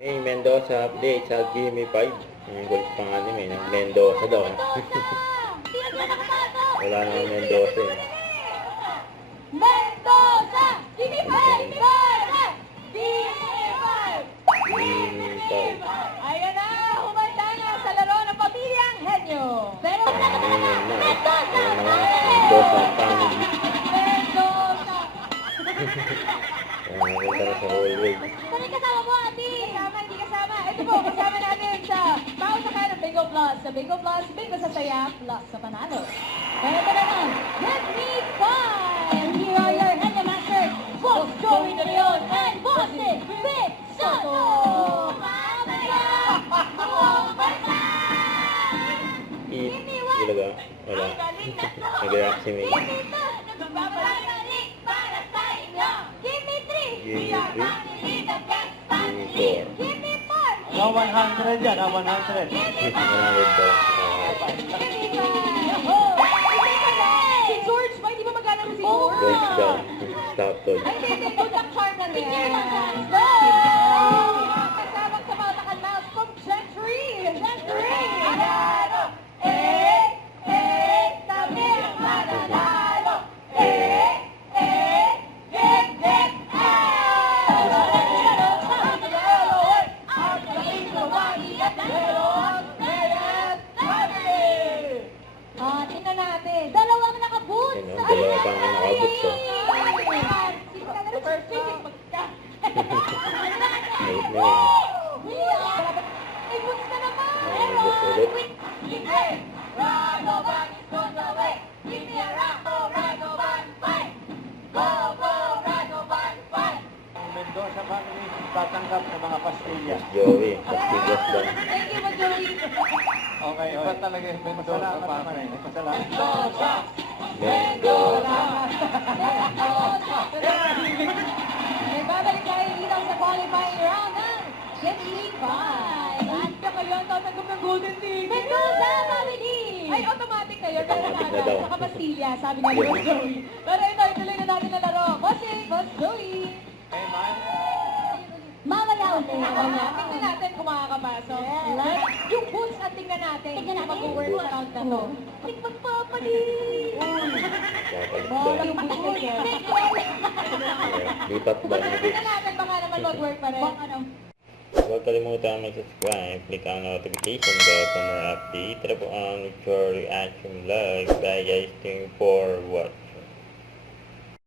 May Mendoza update sa Gimme 5. Yung kulit pa nga ni ng Mendoza daw. Wala naman Mendoza eh. Mendoza! Gimme 5! Mendoza! Gimme 5! Gimme 5. Ayan na! Humanda na sa laro ng pamilyang Henyo! Pero Ngayon na eh. Wala naman Mendoza family. Mendoza! Nakita na sa hallway. Saan yung kasama mo, ate? Kasama, hindi kasama. Ito po, kasama natin sa bawat sakay ng Bingo Plus. Sa Bingo Plus, Bingo sa saya, plus sa panalo. Kaya ito naman, Get Me 5! Here are your Henyo Masters, Boss Joey De Leon and Boss Vic Soto! Mamaya! Ilaga? Wala. Nag-react si May. Nagbabalik para sa inyo! Give me 3! Gimme 3. Gimme 4. Give me 4! 100 yan, 100. 100 daw. Si George, ba hindi ba magana si George? George daw. Stop toy. Ay, hindi, good luck charm na rin. No! Kasamang sa mga takanmouse from Gentry! Gentry! Manalo! Tabi ang mananalo! Get tingnan natin. Dalawang nakaboots. Ayun, oh, dalawa pang nakaboots, oh. Ayos na yun. May boots ka naman. May boots ulit. Radovan is on the way. Give me a Radovan fight. Go, Radovan fight. Ang Mendoza family tatanggap ng mga pastilya. Mas Joey. Pastillas lang. Thank you, Joey. Okay, iba talaga yung Mendoza family. Pasalamat. Mendoza. May babalik tayo dito sa qualifying round ng Get Me 5. At kayo tatanggap ng Golden Ticket. Mendoza family! Ay, automatic na yun. Pero Automatic na daw. sa Kapastilya, sabi nga ni Boss Joey. Pero ito, ituloy na natin ang laro. Boss Joey. Hey, man. Mamaya ulit. Mamaya. Tingnan natin kung makakapasok. Right? Yung boots at tingnan natin. Tingnan natin. Mag-work sa round na to. Magpapalit. Kapalit Bawal daw. yung boots niya. Lipat ba ni Vic? Tingnan natin baka naman mag-work pa rin. Huwag kalimutan mag-subscribe, click ang notification bell for more updates. Tara po ang Victory Action Vlog. Bye guys, thank you for watching.